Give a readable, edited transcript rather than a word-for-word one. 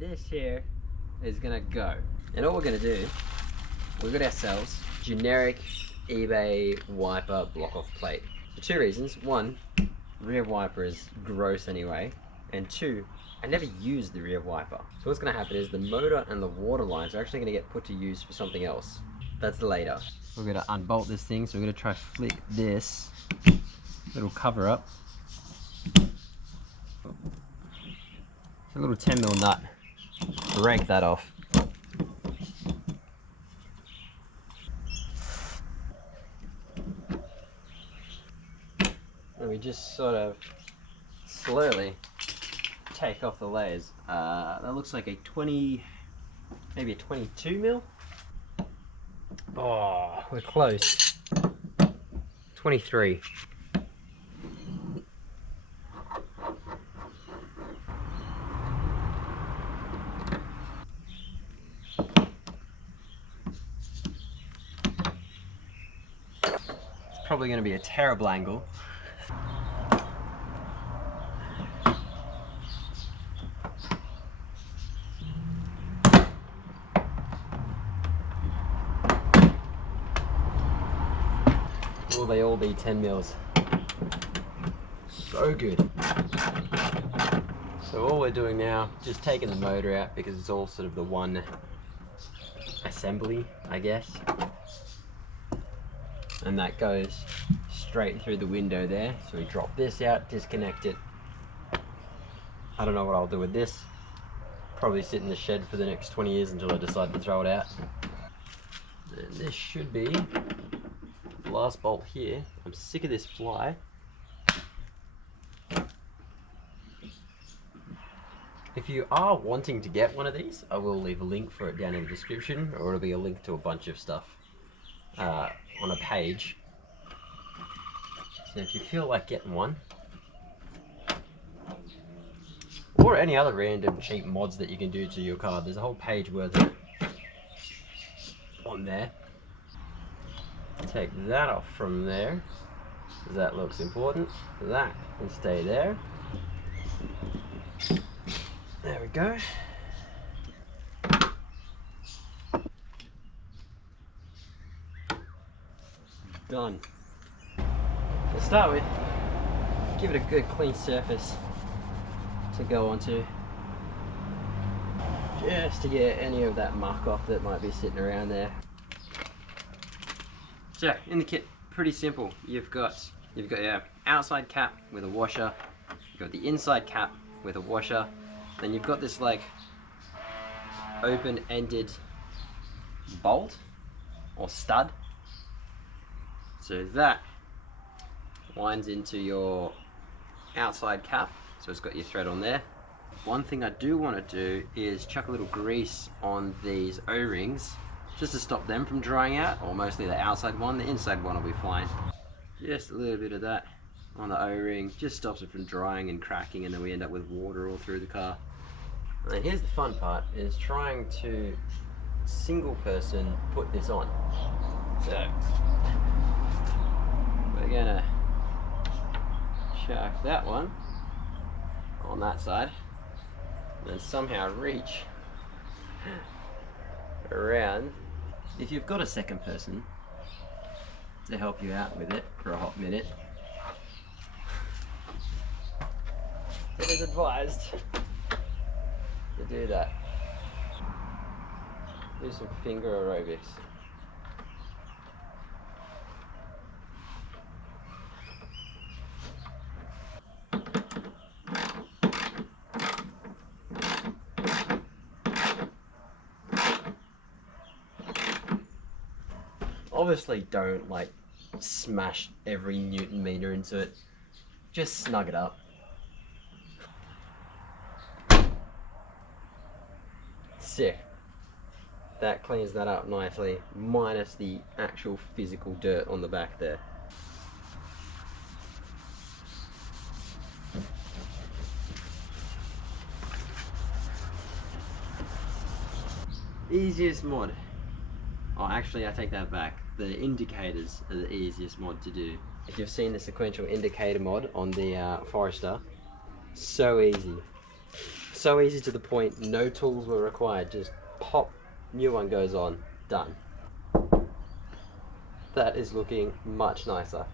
this here is gonna go. And all we're gonna do, we've got ourselves generic eBay wiper block off plate. For two reasons. One, rear wiper is gross anyway. And two, I never use the rear wiper. So what's gonna happen is the motor and the water lines are actually gonna get put to use for something else. That's later. We're gonna unbolt this thing, so we're gonna try flick this little cover up. It's a little 10mm nut. Break that off. And we just sort of slowly take off the layers. That looks like a 20, maybe a 22mm. Oh, we're close. 23. It's probably going to be a terrible angle. Will they all be 10mm? So good. So all we're doing now, just taking the motor out because it's all sort of the one assembly, I guess. And that goes straight through the window there. So we drop this out, disconnect it. I don't know what I'll do with this. Probably sit in the shed for the next 20 years until I decide to throw it out. And this should be the last bolt here. I'm sick of this fly. If you are wanting to get one of these, I will leave a link for it down in the description, or it'll be a link to a bunch of stuff on a page. So if you feel like getting one, or any other random cheap mods that you can do to your car, there's a whole page worth of on there. Take that off from there, because that looks important. That can stay there. There we go. Done. To start with, give it a good clean surface to go onto, just to get any of that muck off that might be sitting around there. So in the kit, pretty simple. You've got your outside cap with a washer, you've got the inside cap with a washer, then you've got this like open-ended bolt or stud. So that winds into your outside cap, so it's got your thread on there. One thing I do want to do is chuck a little grease on these O-rings just to stop them from drying out, or mostly the outside one. The inside one will be fine. Just a little bit of that on the O-ring, just stops it from drying and cracking, and then we end up with water all through the car. And here's the fun part, is trying to single person put this on. So we're gonna chuck that one on that side, and then somehow reach around. If you've got a second person to help you out with it for a hot minute, it is advised to do that. Do some finger aerobics. Obviously don't like smash every Newton meter into it, just snug it up. Sick. That cleans that up nicely, minus the actual physical dirt on the back there. Easiest mod. Oh, actually I take that back. The indicators are the easiest mod to do. If you've seen the sequential indicator mod on the Forester, so easy. So easy to the point, no tools were required, just pop, new one goes on, done. That is looking much nicer.